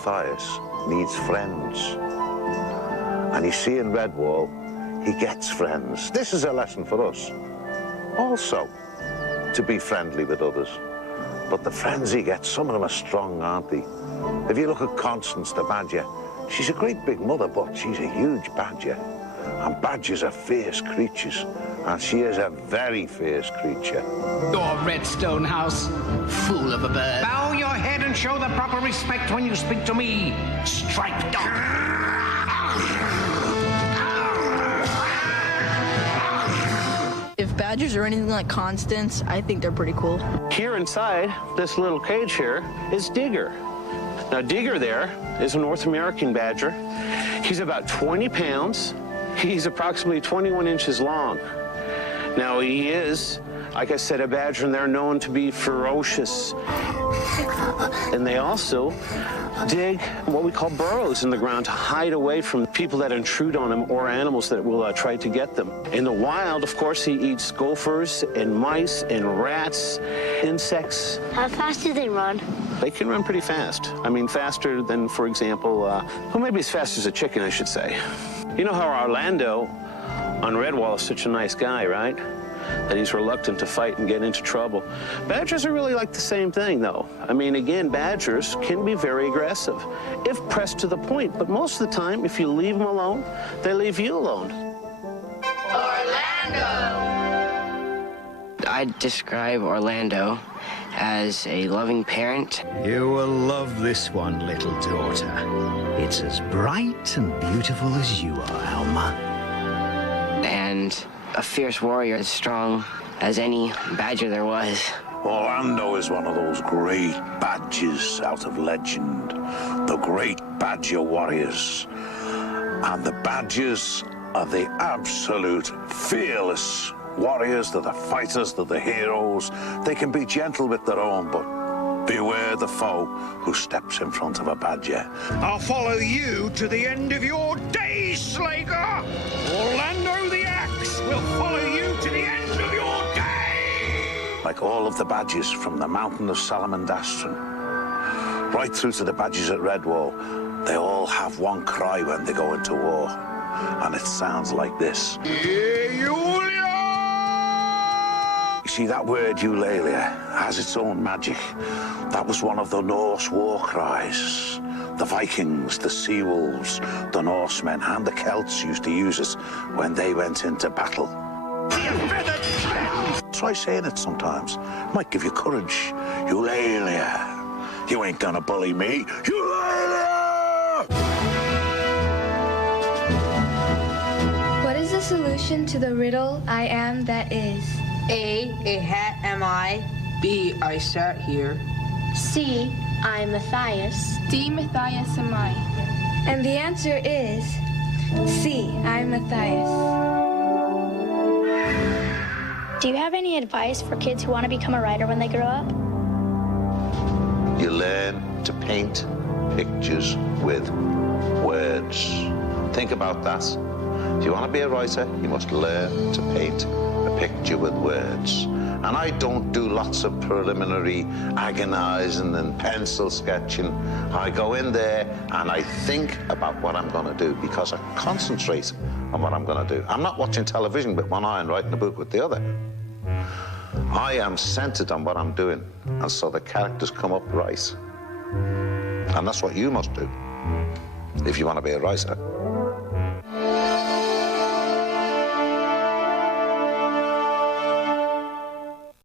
Matthias needs friends. And you see in Redwall, he gets friends. This is a lesson for us also, to be friendly with others. But the friends he gets, some of them are strong, aren't they? If you look at Constance the badger, she's a great big mother, but she's a huge badger. And badgers are fierce creatures, and she is a very fierce creature. Your redstone house, fool of a bird. Bow your head and show the proper respect when you speak to me, striped dog. If badgers are anything like Constance, I think they're pretty cool. Here inside this little cage here is Digger. Now Digger there is a North American badger. He's about 20 pounds. He's approximately 21 inches long. Now he is, like I said, a badger, and they're known to be ferocious. And they also dig what we call burrows in the ground to hide away from people that intrude on them or animals that will try to get them. In the wild, of course, he eats gophers and mice and rats, insects. How fast do they run? They can run pretty fast. I mean, faster than, for example, well, maybe as fast as a chicken, I should say. You know how Orlando on Redwall is such a nice guy, right? That he's reluctant to fight and get into trouble. Badgers are really like the same thing, though. I mean, again, badgers can be very aggressive if pressed to the point, but most of the time, if you leave them alone, they leave you alone. Orlando! I'd describe Orlando as a loving parent. You will love this one, little daughter. It's as bright and beautiful as you are, Alma. And a fierce warrior, as strong as any badger there was. Orlando is one of those great badgers out of legend, the great badger warriors. And the badgers are the absolute fearless warriors. They're the fighters, they're the heroes. They can be gentle with their own, but beware the foe who steps in front of a badger. I'll follow you to the end of your days, Slaker! Orlando the Axe will follow you to the end of your days! Like all of the badgers from the mountain of Salamandastron, right through to the badgers at Redwall, they all have one cry when they go into war. And it sounds like this. Eulalia! You see, that word Eulalia has its own magic. That was one of the Norse war cries. The Vikings, the sea wolves, the Norsemen, and the Celts used to use it when they went into battle. Try saying it sometimes. It might give you courage. Eulalia. You ain't gonna bully me. Eulalia! What is the solution to the riddle I am that is? A hat am I. B, I sat here. C, I'm Matthias. D, Matthias am I. And the answer is C, I'm Matthias. Do you have any advice for kids who want to become a writer when they grow up? You learn to paint pictures with words. Think about that. If you want to be a writer, you must learn to paint a picture with words. And I don't do lots of preliminary agonizing and pencil sketching. I go in there and I think about what I'm going to do because I concentrate on what I'm going to do. I'm not watching television with one eye and writing a book with the other. I am centered on what I'm doing, and so the characters come up right. And that's what you must do if you want to be a writer.